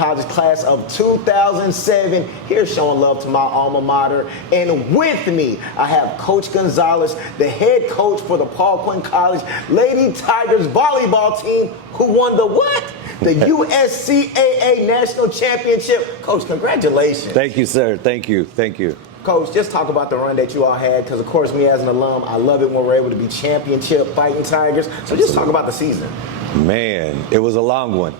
College class of 2007. Here showing love to my alma mater. And with me, I have Coach Gonzalez, the head coach for the Paul Quinn College Lady Tigers volleyball team, who won the what? The USCAA National Championship. Coach, congratulations. Thank you, sir. Thank you. Thank you. Coach, just talk about the run that you all had, because, of course, me as an alum, I love it when we're able to be championship fighting Tigers. So just talk about the season. Man, it was a long one.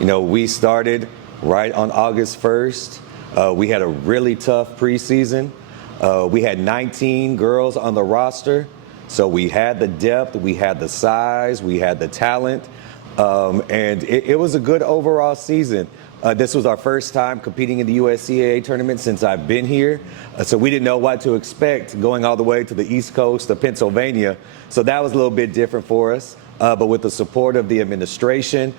You know, we started right on August 1st. We had a really tough preseason. We had 19 girls on the roster. So we had the depth, we had the size, we had the talent. And it was a good overall season. This was our first time competing in the USCAA tournament since I've been here. So we didn't know what to expect going all the way to the East Coast of Pennsylvania. So that was a little bit different for us. But with the support of the administration,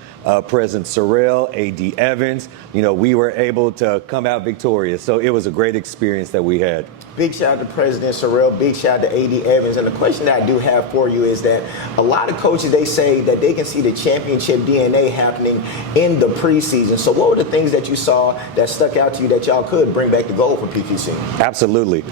President Sorrell, A.D. Evans, you know, we were able to come out victorious. So it was a great experience that we had. Big shout out to President Sorrell, big shout out to A.D. Evans. And the question that I do have for you is that a lot of coaches, they say that they can see the championship DNA happening in the preseason. So what were the things that you saw that stuck out to you that y'all could bring back the goal for PQC? Absolutely.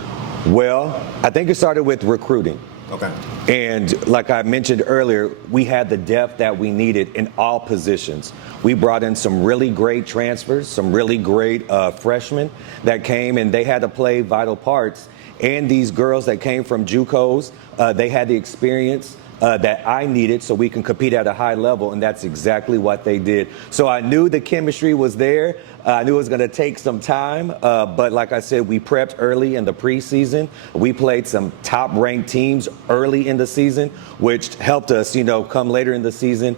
Well, I think it started with recruiting. Okay. And like I mentioned earlier, we had the depth that we needed in all positions. We brought in some really great transfers, some really great freshmen that came, and they had to play vital parts. And these girls that came from JUCOs, they had the experience that I needed so we can compete at a high level, and that's exactly what they did. So I knew the chemistry was there. I knew it was going to take some time, but like I said, we prepped early in the preseason. We played some top-ranked teams early in the season, which helped us, you know, come later in the season,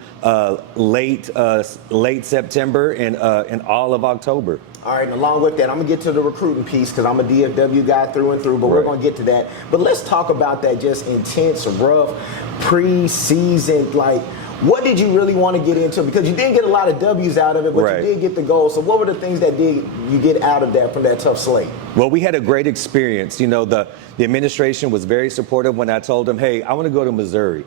late September and all of October. All right, and along with that, I'm going to get to the recruiting piece because I'm a DFW guy through and through, but we're going to get to that. But let's talk about that just intense, rough preseason. Like, what did you really want to get into? Because you didn't get a lot of W's out of it, but you did get the goals. So what were the things that did you get out of that from that tough slate? Well, we had a great experience. You know, the administration was very supportive when I told them, hey, I want to go to Missouri.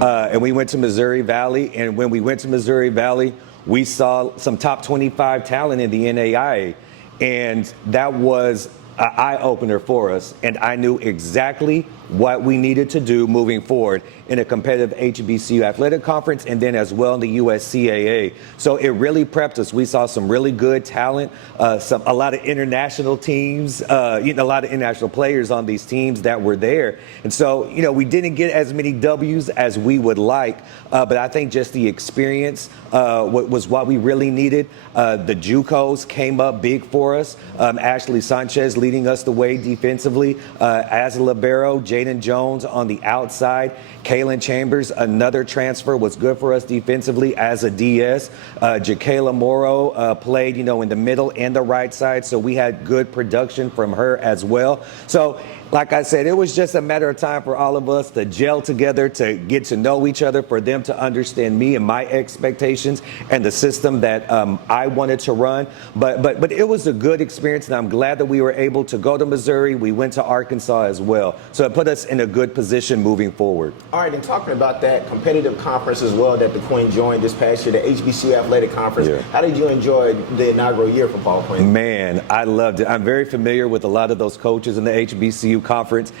And we went to Missouri Valley, and when we went to Missouri Valley, we saw some top 25 talent in the NAIA, and that was an eye-opener for us, and I knew exactly what we needed to do moving forward in a competitive HBCU athletic conference and then as well in the USCAA. So it really prepped us. We saw some really good talent, a lot of international teams, a lot of international players on these teams that were there. And so, you know, we didn't get as many W's as we would like, but I think just the experience was what we really needed. The JUCOs came up big for us. Ashley Sanchez leading us the way defensively as a libero. Jaden Jones on the outside. Kaylin Chambers, another transfer, was good for us defensively as a DS. Jaquela Morrow played, you know, in the middle and the right side, so we had good production from her as well. So, like I said, it was just a matter of time for all of us to gel together, to get to know each other, for them to understand me and my expectations and the system that I wanted to run. But it was a good experience, and I'm glad that we were able to go to Missouri. We went to Arkansas as well. So it put us in a good position moving forward. All right, and talking about that competitive conference as well that the Quinn joined this past year, the HBCU Athletic Conference, how did you enjoy the inaugural year for Paul Quinn? Man, I loved it. I'm very familiar with a lot of those coaches in the HBCU conference.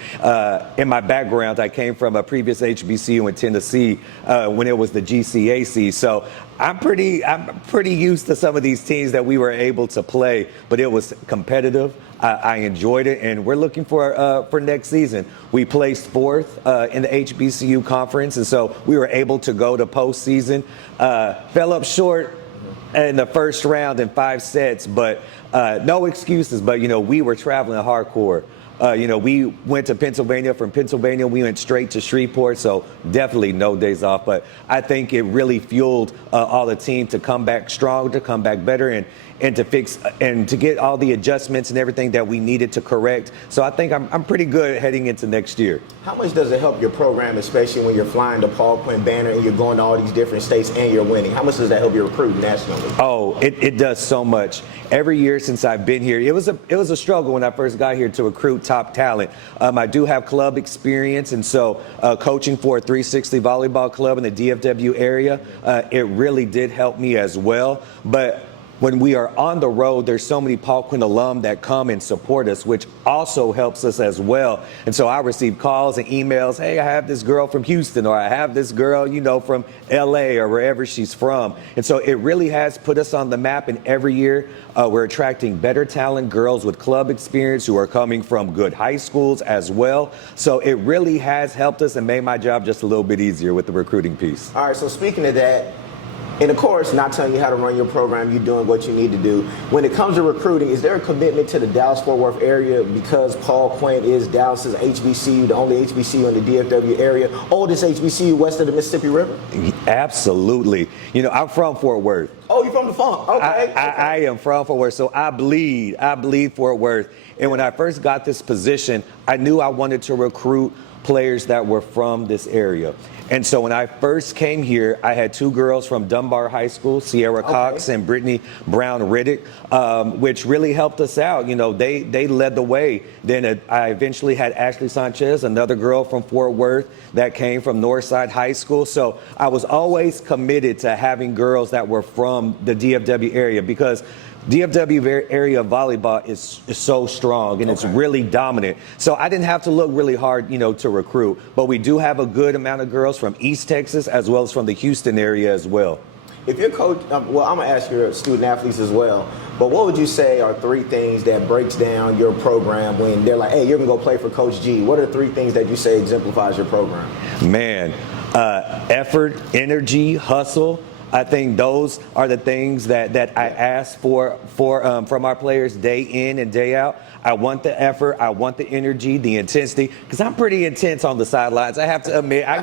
In my background, I came from a previous HBCU in Tennessee when it was the GCAC. So I'm pretty used to some of these teams that we were able to play, but it was competitive. I enjoyed it, and we're looking for next season. We placed fourth in the HBCU conference, and so we were able to go to postseason. Fell up short in the first round in 5 sets, but no excuses. But, you know, we were traveling hardcore. We went to Pennsylvania. From Pennsylvania, we went straight to Shreveport, so definitely no days off. But I think it really fueled all the team to come back strong, to come back better, and to fix and to get all the adjustments and everything that we needed to correct. So I think I'm pretty good heading into next year. How much does it help your program, especially when you're flying the Paul Quinn banner and you're going to all these different states and you're winning? How much does that help you recruit nationally? Oh, it does so much. Every year since I've been here, it was a struggle when I first got here to recruit top talent. I do have club experience, and so coaching for a 360 volleyball club in the DFW area, it really did help me as well. But when we are on the road, there's so many Paul Quinn alum that come and support us, which also helps us as well. And so I receive calls and emails, hey, I have this girl from Houston, or I have this girl, from LA or wherever she's from. And so it really has put us on the map. And every year we're attracting better talent, girls with club experience who are coming from good high schools as well. So it really has helped us and made my job just a little bit easier with the recruiting piece. All right, so speaking of that, and of course, not telling you how to run your program, you're doing what you need to do. When it comes to recruiting, is there a commitment to the Dallas-Fort Worth area because Paul Quinn is Dallas's HBCU, the only HBCU in the DFW area, oldest HBCU west of the Mississippi River? Absolutely. I'm from Fort Worth. Oh, you're from the Funk. Okay. I am from Fort Worth, so I bleed Fort Worth. And when I first got this position, I knew I wanted to recruit players that were from this area. And so when I first came here, I had two girls from Dunbar High School, Sierra Cox and Brittany Brown Riddick, which really helped us out. They led the way. Then I eventually had Ashley Sanchez, another girl from Fort Worth that came from Northside High School. So I was always committed to having girls that were from the DFW area because DFW area volleyball is so strong and it's really dominant. So I didn't have to look really hard, to recruit. But we do have a good amount of girls from East Texas as well as from the Houston area as well. If your coach, well, I'm going to ask your student athletes as well, but what would you say are three things that breaks down your program when they're like, hey, you're going to go play for Coach G? What are the three things that you say exemplifies your program? Man, effort, energy, hustle. I think those are the things that I ask for from our players day in and day out. I want the effort, I want the energy, the intensity, because I'm pretty intense on the sidelines. I have to admit, I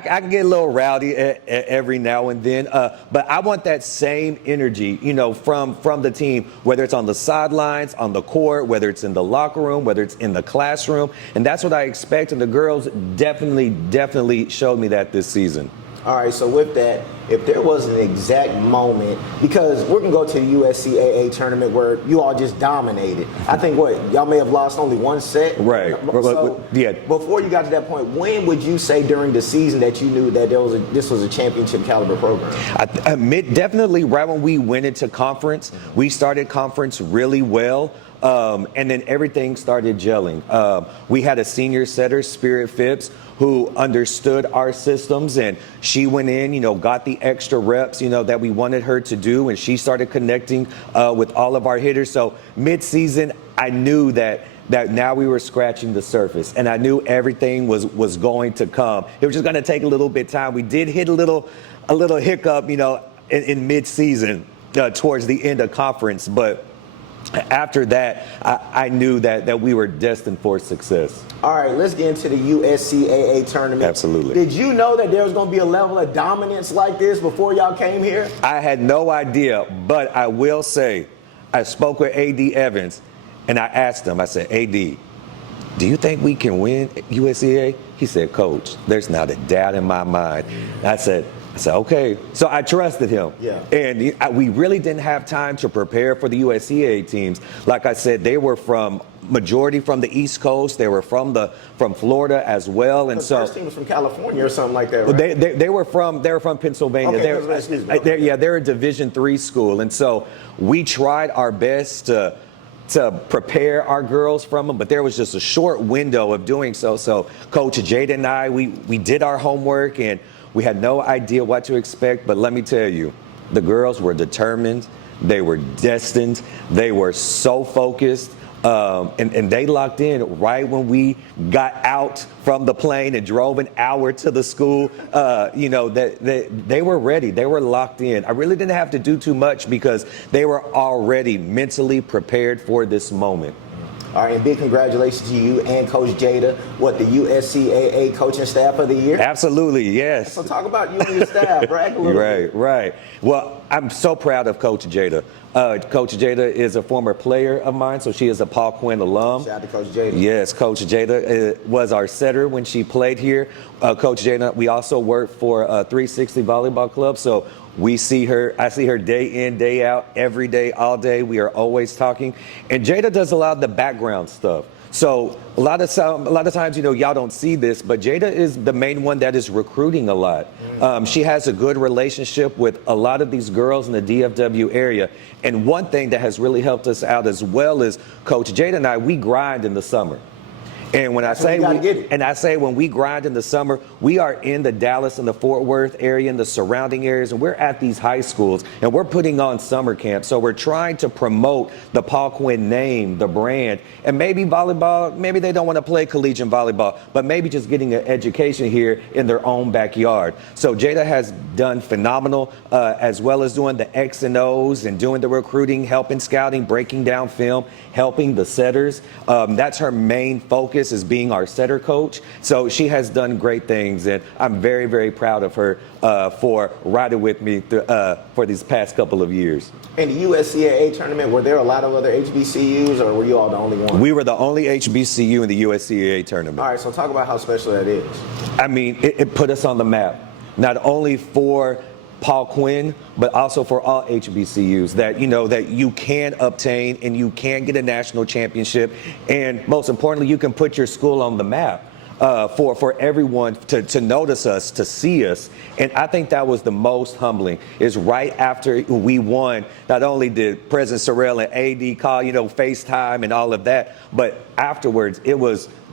can get a little rowdy every now and then, but I want that same energy, from the team, whether it's on the sidelines, on the court, whether it's in the locker room, whether it's in the classroom, and that's what I expect. And the girls definitely showed me that this season. All right, so with that, if there was an exact moment, because we're going to go to the USCAA tournament where you all just dominated. I think y'all may have lost only one set. Right. So yeah. Before you got to that point, when would you say during the season that you knew that this was a championship caliber program? Definitely right when we went into conference. We started conference really well. And then everything started gelling. We had a senior setter, Spirit Phipps, who understood our systems, and she went in, got the extra reps, that we wanted her to do, and she started connecting with all of our hitters. So mid-season, I knew that now we were scratching the surface, and I knew everything was going to come. It was just going to take a little bit of time. We did hit a little hiccup, in mid-season towards the end of conference, but after that, I knew that we were destined for success. All right, let's get into the USCAA tournament. Absolutely. Did you know that there was going to be a level of dominance like this before y'all came here? I had no idea, but I will say, I spoke with A.D. Evans, and I asked him, I said, A.D., do you think we can win USCAA? He said, Coach, there's not a doubt in my mind. I said, okay. So I trusted him. Yeah. And we really didn't have time to prepare for the USCAA teams. Like I said, they were majority from the East Coast. They were from Florida as well. And so the first team was from California or something like that, right? They were from Pennsylvania. Okay, they're a Division III school. And so we tried our best to prepare our girls from them, but there was just a short window of doing so. So Coach Jada and I, we did our homework, and we had no idea what to expect. But let me tell you, the girls were determined. They were destined. They were so focused. And they locked in right when we got out from the plane and drove an hour to the school. They were ready. They were locked in. I really didn't have to do too much because they were already mentally prepared for this moment. All right, and big congratulations to you and Coach Jada, the USCAA Coaching Staff of the Year? Absolutely, yes. So talk about you and your staff, brag a little bit. Right. Well, I'm so proud of Coach Jada. Coach Jada is a former player of mine, so she is a Paul Quinn alum. Shout out to Coach Jada. Yes, Coach Jada was our setter when she played here. Coach Jada, we also work for 360 Volleyball Club, so I see her day in, day out, every day, all day. We are always talking. And Jada does a lot of the background stuff. So a lot of times, y'all don't see this, but Jada is the main one that is recruiting a lot. She has a good relationship with a lot of these girls in the DFW area. And one thing that has really helped us out as well is Coach Jada and I, we grind in the summer. And when I say when we grind in the summer, we are in the Dallas and the Fort Worth area and the surrounding areas, and we're at these high schools and we're putting on summer camps. So we're trying to promote the Paul Quinn name, the brand, and maybe volleyball. Maybe they don't want to play collegiate volleyball, but maybe just getting an education here in their own backyard. So Jada has done phenomenal, as well as doing the X and O's and doing the recruiting, helping scouting, breaking down film, helping the setters. That's her main focus, is being our setter coach. So she has done great things, and I'm very, very proud of her for riding with me for these past couple of years. In the USCAA tournament, were there a lot of other HBCUs, or were you all the only one? We were the only HBCU in the USCAA tournament. All right, so talk about how special that is. I mean, it put us on the map, not only for Paul Quinn, but also for all HBCUs, that you can obtain and you can get a national championship, and most importantly, you can put your school on the map for everyone to notice us, to see us. And I think that was the most humbling, is right after we won, not only did President Sorrell and AD call, FaceTime and all of that, but afterwards,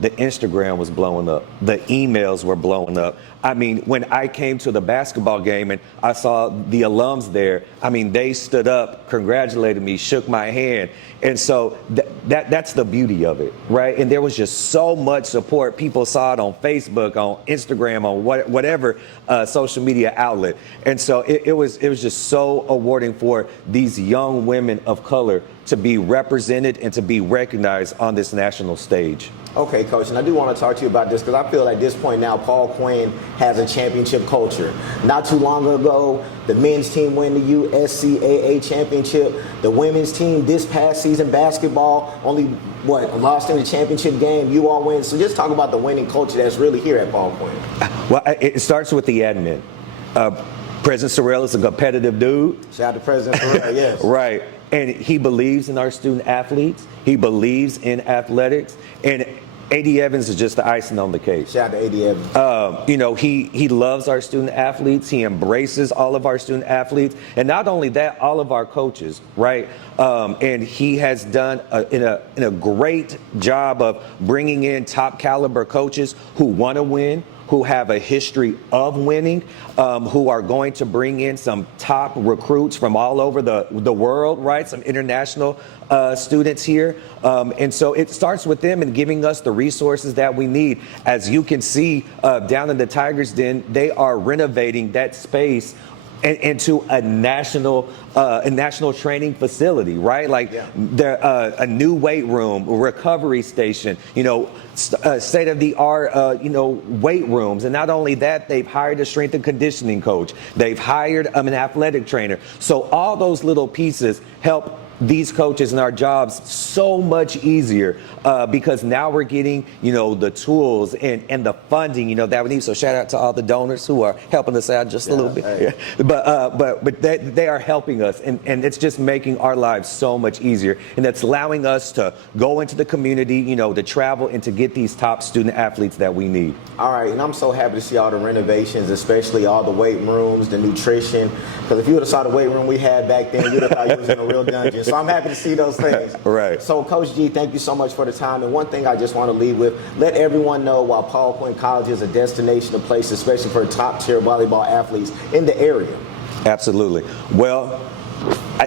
the Instagram was blowing up. The emails were blowing up. I mean, when I came to the basketball game and I saw the alums there, I mean, they stood up, congratulated me, shook my hand. And so that's the beauty of it, right? And there was just so much support. People saw it on Facebook, on Instagram, on whatever social media outlet. And so it was just so rewarding for these young women of color to be represented and to be recognized on this national stage. Okay, Coach, and I do want to talk to you about this because I feel at this point now Paul Quinn has a championship culture. Not too long ago, the men's team won the USCAA championship. The women's team this past season, basketball, only lost in the championship game. You all win. So just talk about the winning culture that's really here at Paul Quinn. Well, it starts with the admin. President Sorrell is a competitive dude. Shout out to President Sorrell, yes. Right. And he believes in our student athletes. He believes in athletics. And AD Evans is just the icing on the cake. Shout out to AD Evans. He loves our student athletes. He embraces all of our student athletes. And not only that, all of our coaches, right? And he has done in a great job of bringing in top caliber coaches who want to win, who have a history of winning, who are going to bring in some top recruits from all over the world, right? Some international students here. And so it starts with them and giving us the resources that we need. As you can see down in the Tigers Den, they are renovating that space into a national training facility, right? Like a new weight room, a recovery station, state of the art, weight rooms. And not only that, they've hired a strength and conditioning coach. They've hired an athletic trainer. So all those little pieces help these coaches and our jobs so much easier because now we're getting, the tools and the funding, that we need. So shout out to all the donors who are helping us out just a little bit. Hey. But they are helping us, and it's just making our lives so much easier. And it's allowing us to go into the community, to travel and to get these top student athletes that we need. All right, and I'm so happy to see all the renovations, especially all the weight rooms, the nutrition. Because if you would have saw the weight room we had back then, you would have thought you was in a real dungeon. So I'm happy to see those things. Right. So, Coach G, thank you so much for the time. And one thing I just want to leave with, let everyone know why Paul Quinn College is a destination, a place, especially for top-tier volleyball athletes in the area. Absolutely. Well,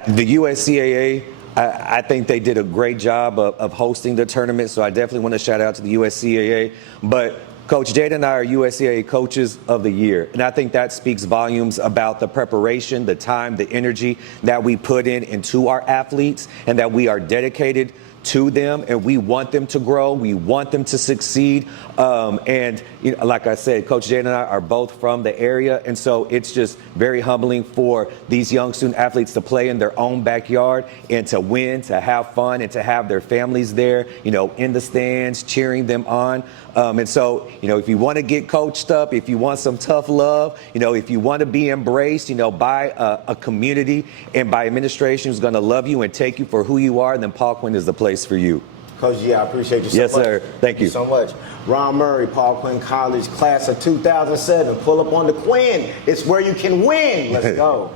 the USCAA, I think they did a great job of hosting the tournament, so I definitely want to shout out to the USCAA. But Coach Jada and I are USCAA Coaches of the Year, and I think that speaks volumes about the preparation, the time, the energy that we put into our athletes, and that we are dedicated to them, and we want them to grow. We want them to succeed. And like I said, Coach Jada and I are both from the area, and so it's just very humbling for these young student athletes to play in their own backyard and to win, to have fun, and to have their families there, in the stands, cheering them on. And so, if you want to get coached up, if you want some tough love, if you want to be embraced, by a community and by administration who's going to love you and take you for who you are, then Paul Quinn is the place for you. Coach G, I appreciate you so Yes, much. sir. Thank you so much. Ron Murray, Paul Quinn College, class of 2007. Pull up on the Quinn. It's where you can win. Let's go.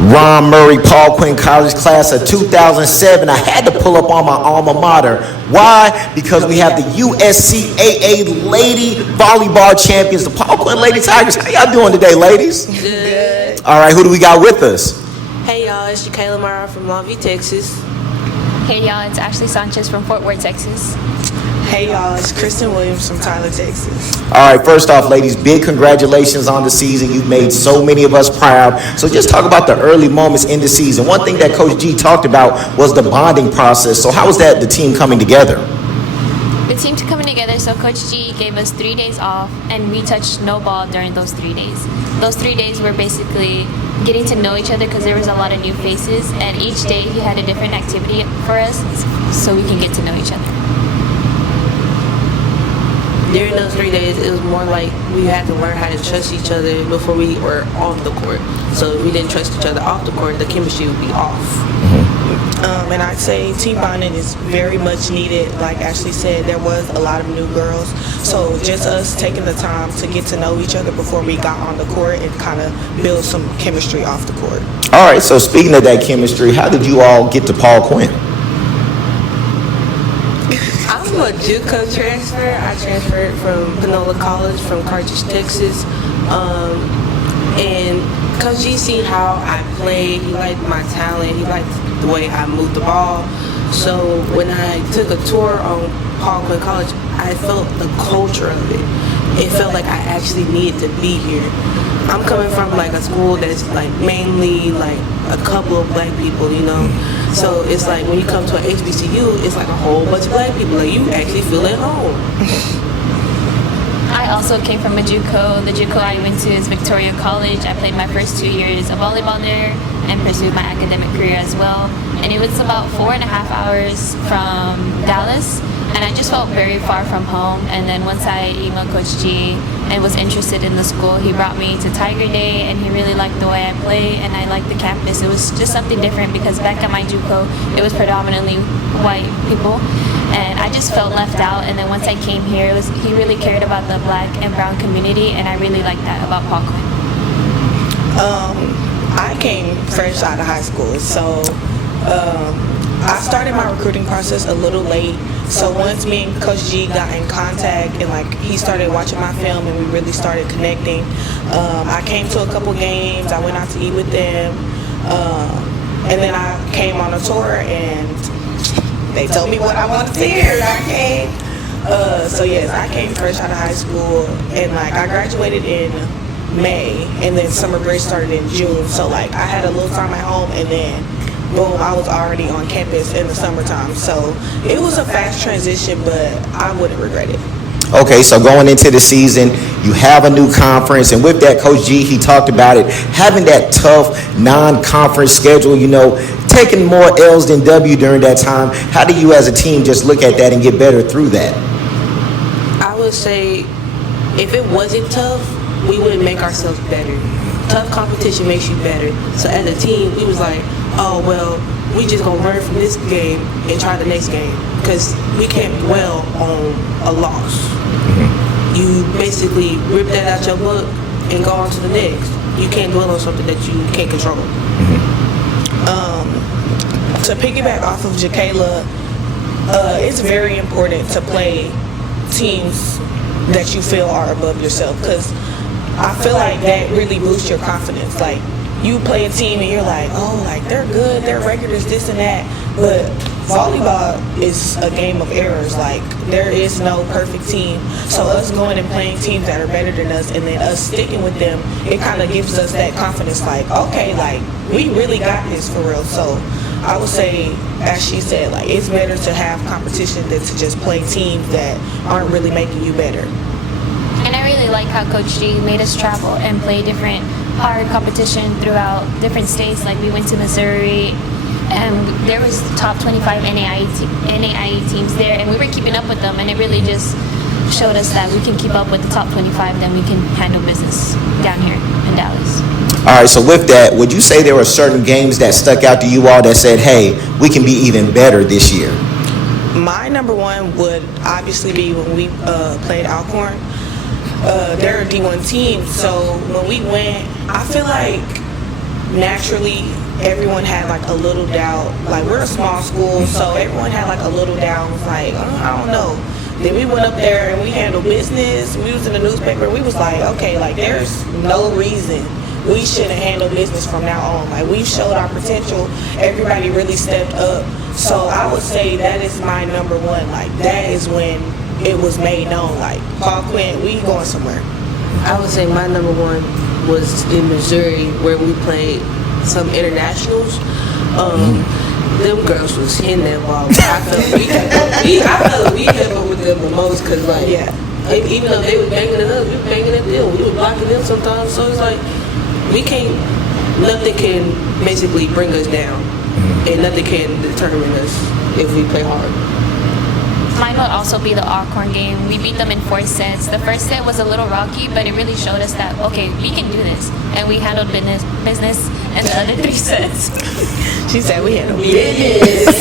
Ron Murray, Paul Quinn College, class of 2007. I had to pull up on my alma mater. Why? Because we have the USCAA Lady Volleyball Champions, the Paul Quinn Lady Tigers. How y'all doing today, ladies? Good. All right, who do we got with us? Hey y'all, it's Kayla Mara from Longview, Texas. Hey y'all, it's Ashley Sanchez from Fort Worth, Texas. Hey y'all, it's Kristen Williams from Tyler, Texas. All right, first off, ladies, big congratulations on the season. You've made so many of us proud. So just talk about the early moments in the season. One thing that Coach G talked about was the bonding process. So how was that, the team coming together? The team's coming together, so Coach G gave us 3 days off, and we touched no ball during those 3 days. Those 3 days were basically getting to know each other because there was a lot of new faces, and each day he had a different activity for us so we can get to know each other. During those 3 days, it was more like we had to learn how to trust each other before we were on the court. So if we didn't trust each other off the court, the chemistry would be off. And I'd say team bonding is very much needed. Like Ashley said, there was a lot of new girls. So just us taking the time to get to know each other before we got on the court and kind of build some chemistry off the court. All right, so speaking of that chemistry, how did you all get to Paul Quinn? I'm a JUCO transfer. I transferred from Panola College from Carthage, Texas. And Coach G seen how I played. He liked my talent. He liked the way I moved the ball. So when I took a tour on Paul Quinn College, I felt the culture of it. It felt like I actually needed to be here. I'm coming from like a school that's like mainly like a couple of black people, you know. So it's like when you come to an HBCU, it's like a whole bunch of black people. Like you actually feel at home. I also came from a JUCO. The JUCO I went to is Victoria College. I played my first 2 years of volleyball there and pursued my academic career as well. And it was about 4.5 hours from Dallas, and I just felt very far from home. And then once I emailed Coach G and was interested in the school, he brought me to Tiger Day, and he really liked the way I play, and I liked the campus. It was just something different because back at my JUCO, it was predominantly white people, and I just felt left out. And then once I came here, he really cared about the black and brown community, and I really liked that about Paul Quinn. I came fresh out of high school, so I started my recruiting process a little late. So once me and Coach G got in contact and like he started watching my film and we really started connecting, I came to a couple games. I went out to eat with them, and then I came on a tour and they told me what I wanted to hear. And I came. So yes, I came fresh out of high school, and like I graduated in May, and then summer break started in June. So like I had a little time at home, and then boom, I was already on campus in the summertime. So it was a fast transition, but I wouldn't regret it. Okay, so going into the season, you have a new conference, and with that, Coach G, he talked about it, having that tough non-conference schedule, you know, taking more L's than W during that time. How do you as a team just look at that and get better through that? I would say if it wasn't tough, we wouldn't make ourselves better. Tough competition makes you better. So as a team, we was like, oh, well, we just gonna learn from this game and try the next game, because we can't dwell on a loss. You basically rip that out your book and go on to the next. You can't dwell on something that you can't control. To piggyback off of Jakayla, it's very important to play teams that you feel are above yourself, because I feel like that really boosts your confidence. Like, you play a team and you're like, oh, like they're good, their record is this and that. But volleyball is a game of errors. Like, there is no perfect team. So us going and playing teams that are better than us and then us sticking with them, it kind of gives us that confidence. Like, okay, like we really got this for real. So I would say, as she said, like it's better to have competition than to just play teams that aren't really making you better. And I really like how Coach G made us travel and play different hard competition throughout different states. Like we went to Missouri, and there was top 25 NAIA teams there, and we were keeping up with them, and it really just showed us that we can keep up with the top 25, then we can handle business down here in Dallas. All right, so with that, would you say there were certain games that stuck out to you all that said, hey, we can be even better this year? My number one would obviously be when we played Alcorn. They're a D1 team, so when we went, I feel like naturally everyone had like a little doubt. Like, we're a small school, so everyone had like a little doubt. Was like, I don't know. Then we went up there and we handled business. We was in the newspaper. We was like, okay, like there's no reason we shouldn't handle business from now on. Like, we've showed our potential. Everybody really stepped up. So I would say that is my number one. Like, that is when it was made known. Like, Paul Quinn, we going somewhere. I would say my number one was in Missouri, where we played some internationals. Them girls was hitting that ball. I felt we kept up with them the most, because like, even though they were banging it up, we were banging it them. We were blocking them sometimes. So it's like, nothing can basically bring us down, and nothing can determine us if we play hard. Mine would also be the Alcorn game. We beat them in 4 sets. The first set was a little rocky, but it really showed us that, okay, we can do this. And we handled business in the other 3 sets. She said we handled business.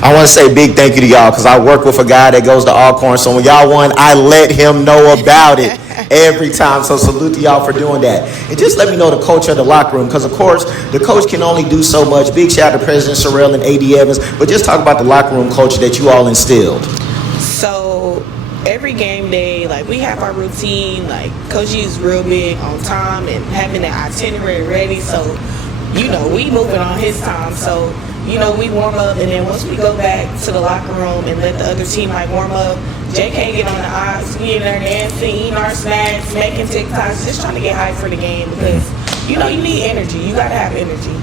I want to say big thank you to y'all, because I work with a guy that goes to Alcorn. So when y'all won, I let him know about it every time. So salute to y'all for doing that. And just let me know the culture of the locker room, because of course the coach can only do so much. Big shout out to President Sorrell and AD Evans. But just talk about the locker room culture that you all instilled. So every game day, like, we have our routine. Like, Coach G is real big on time and having the itinerary ready. So, we moving on his time. So, we warm up, and then once we go back to the locker room and let the other team like warm up, JK get on the ice, we in there dancing, eating our snacks, making TikToks, just trying to get hyped for the game, because you need energy. You gotta have energy.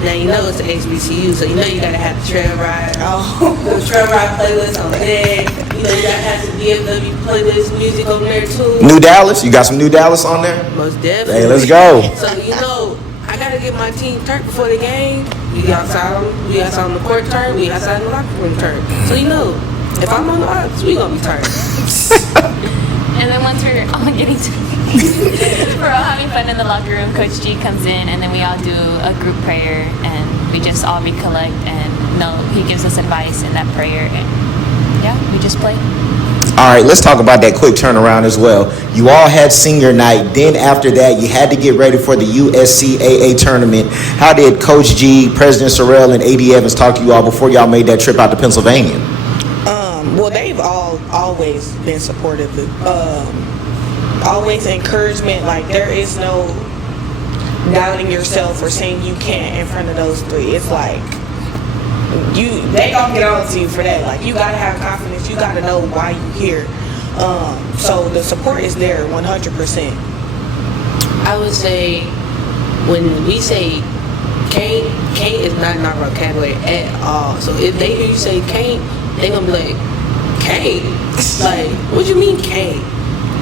Now it's the HBCU, so you gotta have the trail ride. The trail ride playlist on deck. You gotta have some DFW playlist music on there too. New Dallas, you got some New Dallas on there? Most definitely. Hey, let's go. So I gotta get my team turned before the game. We outside on the court turn, we outside on the locker room turn. So if I'm on the box, we gonna be turned. And then once we're all getting to we're all having fun in the locker room, Coach G comes in, and then we all do a group prayer, and we just all recollect, and he gives us advice in that prayer, and we just play. All right, let's talk about that quick turnaround as well. You all had senior night. Then after that, you had to get ready for the USCAA tournament. How did Coach G, President Sorrell, and AD Evans talk to you all before y'all made that trip out to Pennsylvania? Well, they've always been supportive. Always encouragement. Like, there is no doubting yourself or saying you can't in front of those 3. It's like, they gonna get on to you for that. Like, you gotta have confidence. You gotta know why you here. So the support is there 100%. I would say, when we say can't is not in our vocabulary at all. So if they hear you say can't, they gonna be like, can't? Like, what you mean can't?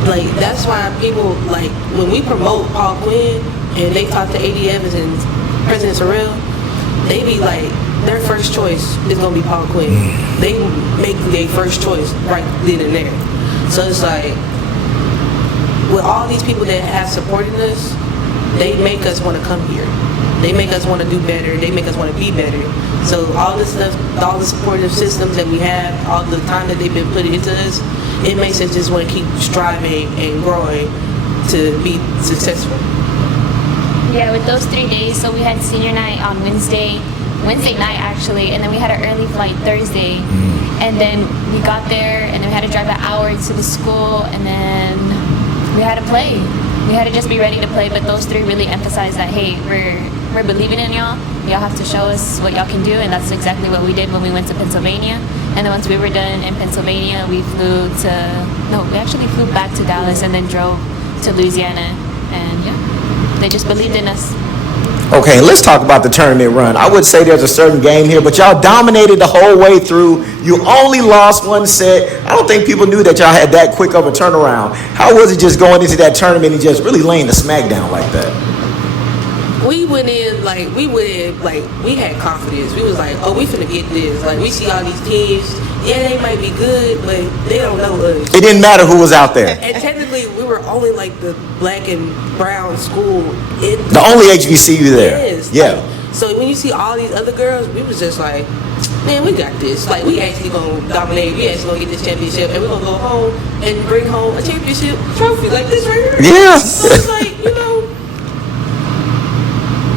Like, that's why people, like, when we promote Paul Quinn and they talk to AD Evans and President Sorrell, they be like, their first choice is gonna be Paul Quinn. They make their first choice right then and there. So it's like, with all these people that have supported us, they make us want to come here. They make us want to do better. They make us want to be better. So all this stuff, all the supportive systems that we have, all the time that they've been putting into us, it makes us just want to keep striving and growing to be successful. Yeah, with those 3 days, so we had senior night on Wednesday night actually, and then we had an early flight Thursday, and then we got there, and then we had to drive an hour to the school, and then we had to play. We had to just be ready to play, but those 3 really emphasized that, hey, we're believing in y'all. Y'all have to show us what y'all can do, and that's exactly what we did when we went to Pennsylvania. And then once we were done in Pennsylvania, we actually flew back to Dallas and then drove to Louisiana, and they just believed in us. Okay, let's talk about the tournament run. I would say there's a certain game here, but y'all dominated the whole way through. You only lost 1 set. I don't think people knew that y'all had that quick of a turnaround. How was it just going into that tournament and just really laying the smack down like that? We went in like we had confidence. We was like, oh, we finna get this. Like, we see all these teams. Yeah, they might be good, but they don't know us. It didn't matter who was out there. And technically, we were only like the black and brown school. The only HBCU there. Yes. Yeah. So when you see all these other girls, we was just like, man, we got this. Like, we actually gonna dominate. We actually gonna get this championship, and we're gonna go home and bring home a championship trophy like this right here. Yeah. So it's like, you know.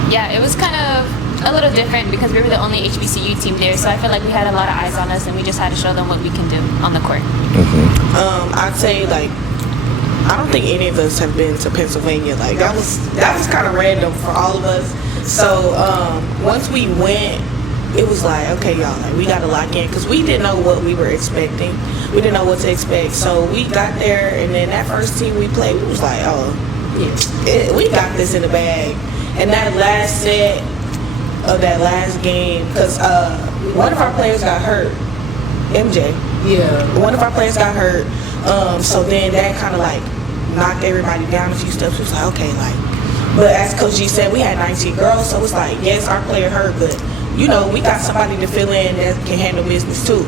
Yeah, it was kind of a little different because we were the only HBCU team there, so I feel like we had a lot of eyes on us, and we just had to show them what we can do on the court. I'd say like I don't think any of us have been to Pennsylvania. Like that was kind of random for all of us. So once we went, it was like, okay, y'all, like we got to lock in because we didn't know what we were expecting. We didn't know what to expect. So we got there, and then that first team we played, we was like, oh, yeah, we got this in the bag. And that last set of that last game, because one of our players got hurt, MJ. Yeah. One of our players got hurt. So then that kind of like knocked everybody down a few steps. It was like, okay, like, but as Coach G said, we had 19 girls, so it's like, yes, our player hurt, but you know, we got somebody to fill in that can handle business too.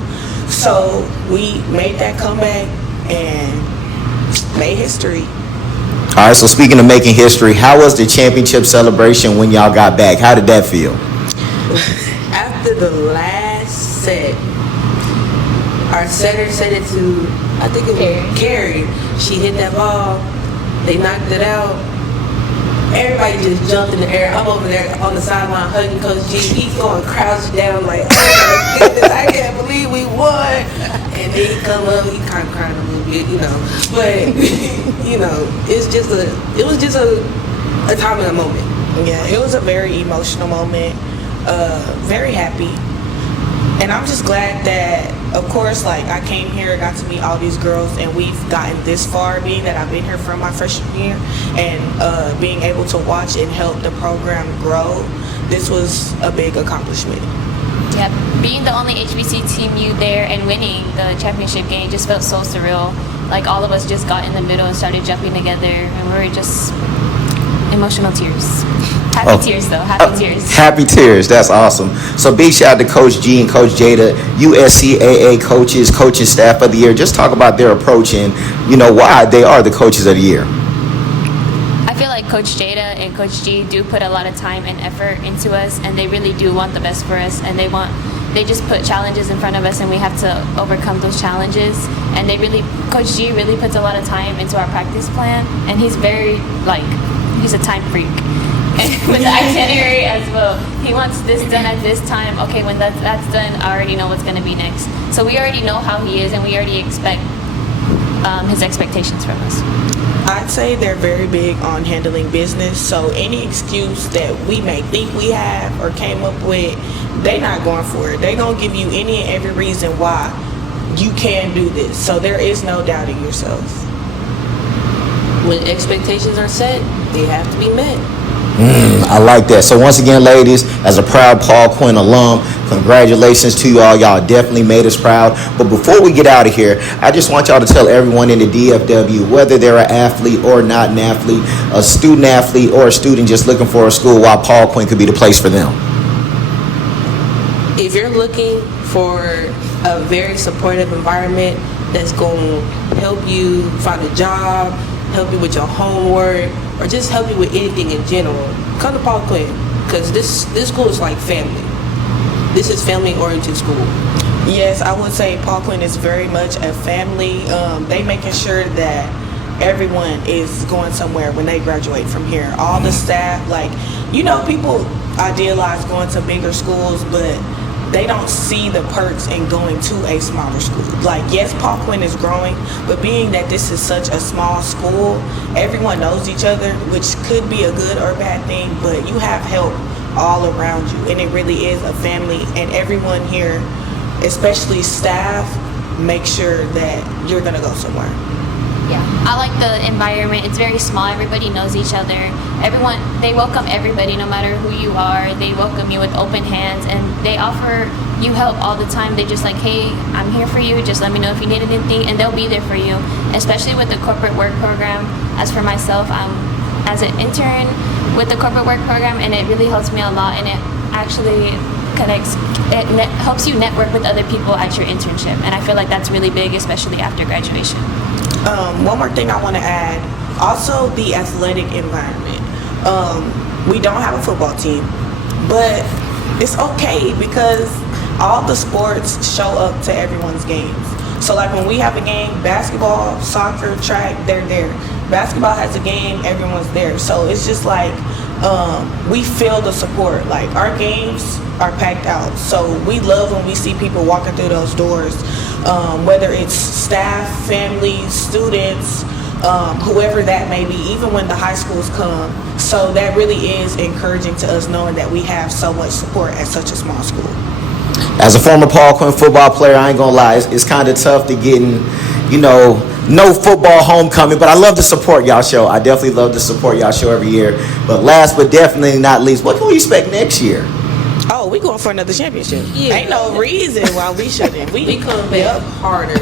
So we made that comeback and made history. All right, so speaking of making history, how was the championship celebration when y'all got back? How did that feel? After the last set, our setter set it to, I think it was Carrie. She hit that ball. They knocked it out. Everybody just jumped in the air. I'm over there on the sideline hugging Coach G. He's going crouched down like, oh my goodness, I can't believe we won. And then he come up, he kind of crying a little bit, you know. But, you know, it was just a time and a moment. Yeah, it was a very emotional moment. Very happy. And I'm just glad that, of course, like I came here, got to meet all these girls, and we've gotten this far, being that I've been here from my freshman year, and being able to watch and help the program grow. This was a big accomplishment. Yeah, being the only HBC team there and winning the championship game just felt so surreal. Like all of us just got in the middle and started jumping together, and we were just emotional tears. Happy tears though, happy tears. Happy tears, that's awesome. So big shout out to Coach G and Coach Jada, USCAA coaches, coaching staff of the year. Just talk about their approach and, you know, why they are the coaches of the year. I feel like Coach Jada and Coach G do put a lot of time and effort into us, and they really do want the best for us, and they just put challenges in front of us, and we have to overcome those challenges. And Coach G really puts a lot of time into our practice plan, and he's he's a time freak. With the itinerary as well. He wants this done at this time. Okay, when that's done, I already know what's going to be next. So we already know how he is, and we already expect his expectations from us. I'd say they're very big on handling business. So any excuse that we may think we have or came up with, they're not going for it. They're going to give you any and every reason why you can do this. So there is no doubting yourself. When expectations are set, they have to be met. I like that. So once again, ladies, as a proud Paul Quinn alum, congratulations to you all. Y'all definitely made us proud. But before we get out of here, I just want y'all to tell everyone in the DFW, whether they're an athlete or not an athlete, a student athlete or a student just looking for a school, why Paul Quinn could be the place for them. If you're looking for a very supportive environment that's going to help you find a job, help you with your homework, or just help you with anything in general, come to Paul Quinn, because this school is like family. This is family-oriented school. Yes, I would say Paul Quinn is very much a family. They making sure that everyone is going somewhere when they graduate from here. All the staff, like, you know, people idealize going to bigger schools, but they don't see the perks in going to a smaller school. Like, yes, Paul Quinn is growing, but being that this is such a small school, everyone knows each other, which could be a good or bad thing, but you have help all around you, and it really is a family, and everyone here, especially staff, make sure that you're gonna go somewhere. Yeah, I like the environment. It's very small. Everybody knows each other. They welcome everybody, no matter who you are. They welcome you with open hands, and they offer you help all the time. They just like, hey, I'm here for you. Just let me know if you need anything, and they'll be there for you. Especially with the corporate work program. As for myself, I'm as an intern with the corporate work program, and it really helps me a lot. And it actually helps you network with other people at your internship, and I feel like that's really big, especially after graduation. One more thing I want to add, also the athletic environment. We don't have a football team. but it's okay because all the sports show up to everyone's games. So like when we have a game, basketball, soccer, track, they're there. Basketball has a game, everyone's there. So it's just like we feel the support. Like our games are packed out. So we love when we see people walking through those doors, whether it's staff, families, students, whoever that may be, even when the high schools come. So that really is encouraging to us, knowing that we have so much support at such a small school. As a former Paul Quinn football player, I ain't gonna lie, it's kind of tough to get in, no football homecoming, but I love the support y'all show. I definitely love the support y'all show every year. But last but definitely not least, what can we expect next year? Oh, we going for another championship. Yeah. Ain't no reason why we shouldn't. We come back harder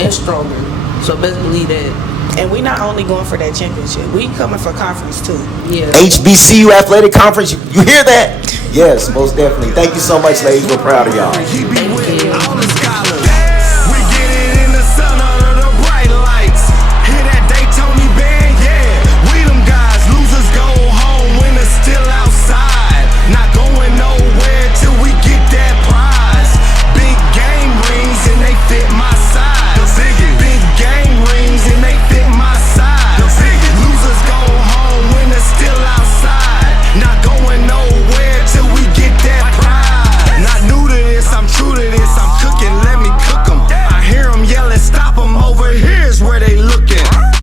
and stronger. So best believe that. And we not only going for that championship, we coming for conference too. Yeah. HBCU Athletic Conference, you hear that? Yes, most definitely. Thank you so much, ladies. We're proud of y'all. Thank you.